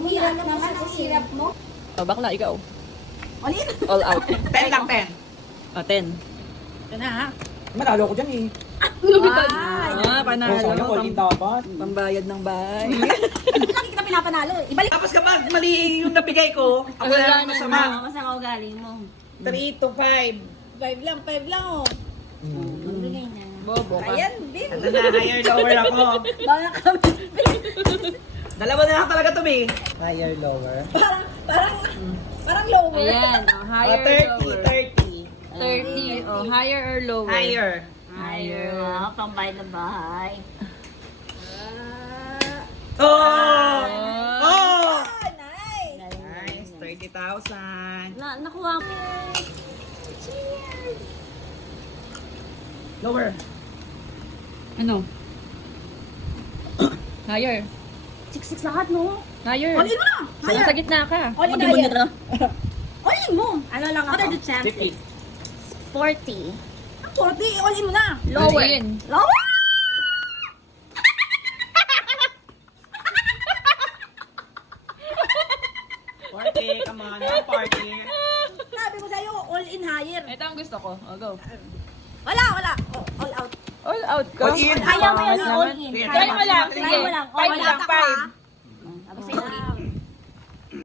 Hirap naman ang hirap mo. Oh, bakla, ikaw. Alin? All out. 10 lang, 10. Oh, 10. Ito na ha. Manalo ko dyan eh. Ah, panalo. Sayang, all in dapat. Pambayad ng bahay. Lagi kita pinapanalo. Ibalik. Tapos kapag mali yung nabigay ko, ako na lang masama. Masama ugali mo. 3 to 5. 5 lang oh. Magbigay na. Bobo ka. Ayan, din. Ano na, higher lower ako. Baka kami. Dalawa na lang talaga to, be. Higher lower. Parang lower. Ayan, oh, higher or 30, lower? 30. 30. Oh, higher or lower? Higher. Higher. Pambayad ng bahay. Oh! Oh! Oh! Nice. Nice, 30,000. Nakuha ko. Cheers. Lower. Ano? Higher. 6-6 lahat, no? Higher. All in mo na. Nasa gitna ka. All in higher. All in mo. Ano lang ako? What are the 50. chances? 40. 40, all in mo na. Lower. In. Lower? Party, come on, no party. Sabi ko sa'yo, all in higher. Ito ang gusto ko. Oh, go. Wala. All out. All out ka. All in. Ayaw mo yan, Naman. all in. Try mo lang. Try Sige. mo lang. 5 lang. 5. Tapos sa'yo.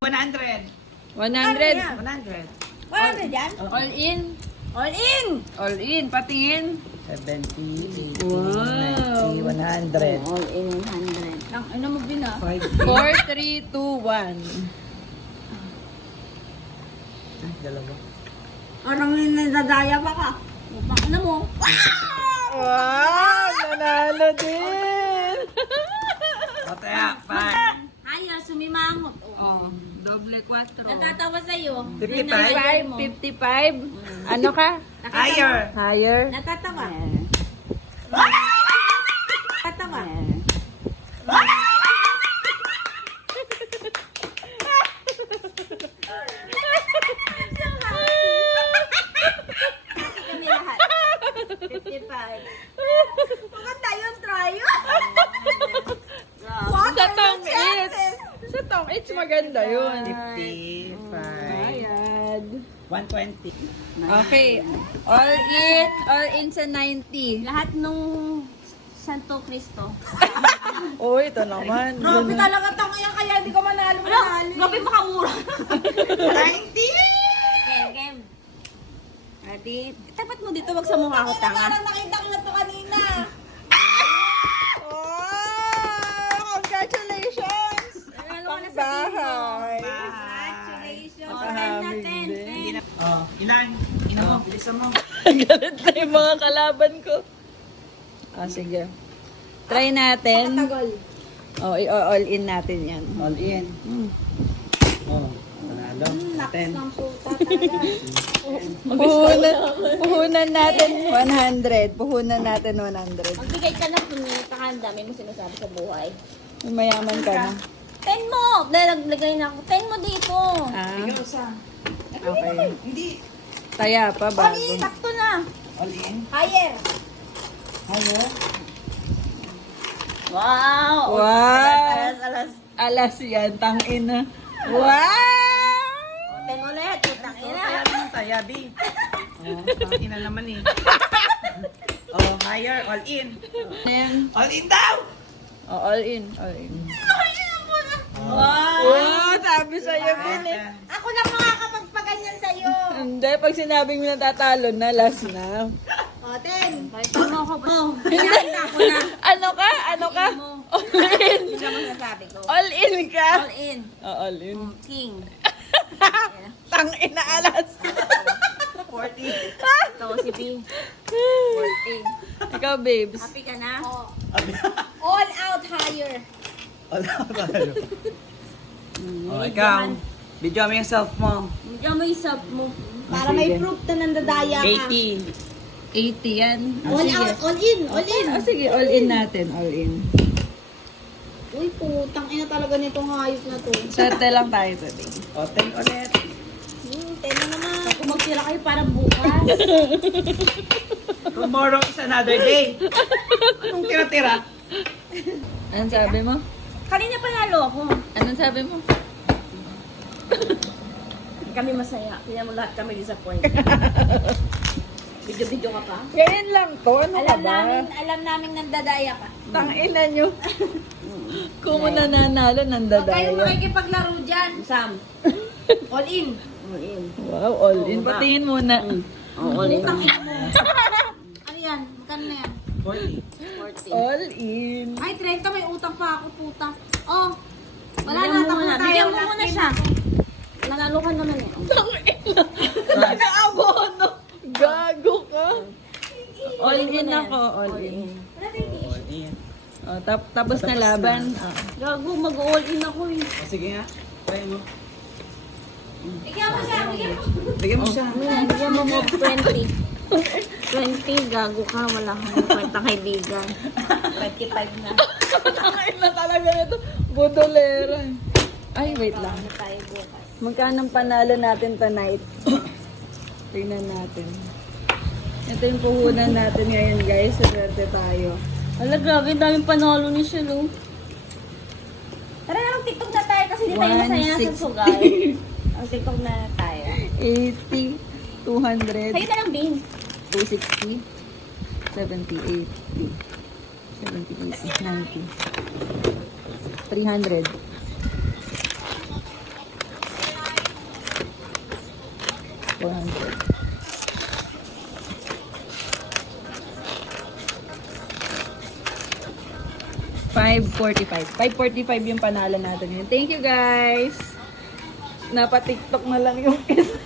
100. 100. 100. 100 yan? All in. All in. All in. Patingin. 70, 80, Wow. 90, 100. All in 100. Ang ano mo din ah. 5, 4, 3, 2, 1. dalawa. Parang nadadaya pa ka. Upang ano mo. Wow! Nanalo din! O, kaya, 5. Haya, sumimangot. Oh, doble 4. Natatawa sa'yo. 55. 55. Ano ka? Higher. Higher. Natatawa. Natatawa. Kami lahat. 55. Maganda yun, try yun. Sa tong it's. Sa tong it's maganda yun. 55. Bayad. 120. Okay. All in sa 90. Lahat nung Santo Cristo. Oh, ito naman. Grabe talaga tango yan, kaya hindi ko manalo. Grabe makamura. 90! Game, game. Ready? Tapat mo dito, wag sa mukha ko, tanga. Parang nakita ko na to kanina. Oh, congratulations! Nanalo ka na sa Bahay. Congratulations. Nakahamig 10 na 10. din. Oh, ilan? Ina mo, bilisan mo. Galit na yung mga kalaban ko. Ah, sige. Try natin. Tagal. Oh, all in natin yan. All in. Hmm. Oh, panalo. Nakas 10. ng puta talaga. Puhunan natin 100. Puhunan natin 100. Magbigay ka na kung ang dami mo sinasabi sa buhay. Mayaman ka na. 10 mo! Naglagay na ako. 10 mo dito. Ah, Ikaw sa... okay. Hindi. Taya pa All bago. in, sakto na. All in. Higher. Higher. Wow! Wow! Alas. Alas yan, tangin na. Wow! 10 ulit. Putang Oh, ina. kaya naman tayo, B. Oh, tangin na naman eh. Oh, higher. All in. Then, All in daw! oh, all in. All in. Wow! Wow! Sabi sa'yo, Bin eh. Ako lang makakapagpaganyan sa'yo. Hindi, pag sinabing mo natatalo na, last na. O, 10. Pakita mo ako po. Hinahita ko na. Ano ka? Ano ka? All in. Hindi naman nasabi ko. All in ka? All in. Oh, all in. King. Tangin na alas. 40. Ito si P. 40. Ikaw, babes. Happy ka na? All out higher. All out tayo. Oh, ikaw. Video mo yung self mo. Medyo mo yung sub mo. Para may proof na nandadaya ka. 80. 80 yan. All out, all in, all in. Oh, sige, all in natin. All in. Uy, putang ina talaga nitong hayop na to. Swerte lang tayo today. O, 10 ulit. 10 na naman. Kung magtira kayo para bukas. Tomorrow is another day. Anong tira-tira? Anong sabi mo? Kanina panalo ako. Anong sabi mo? Hindi kami masaya. Kaya mo lahat kami disappointed. Video-video ka pa? Ganyan lang to. Ano ka ba? Alam namin nandadaya ka. Tangina nyo. Kung mo nananalo, Huwag kayong nandadaya. makikipaglaro dyan. Sam. All in. All in. Wow, all in. Oo, ba? Patingin muna. All in. Utang ina mo. Ano yan? Magkano na yan? 40. 40. All in. Ay, 30. May utang pa ako, puta. Oh. Wala Bigyan na, mo tapos muna. tayo. Bigyan mo Last muna game siya. ako. Nanalo ka naman eh. Nag-abono. Gago ka. All in ako. All in. All in. Oh, tapos na laban. Ah. Gago, mag-all in ako eh. O, sige nga. Try mo. Bigyan mo siya, bigyan mo. Bigyan mo siya. Bigyan mo mo 20. 20, gago ka. Wala kang kwenta kaibigan. 25 na. Tangin na talaga nito. Budolera. Ay, wait lang. Ano tayo bukas? Magkano ang panalo natin tonight? Tingnan natin. Ito yung puhunan natin ngayon, guys. Swerte tayo. Wala, grabe. Daming panalo ni Shilu. Tara na, TikTok na tayo kasi hindi tayo masaya sa 160. sugal. Ang TikTok na tayo. 80, 200, Sa'yo na lang, Bin. 260, 70, 80, 70, 80, 90, 300. 400. 545 yung panalo natin ngayon. Thank you guys! Napa-tiktok na lang yung isa.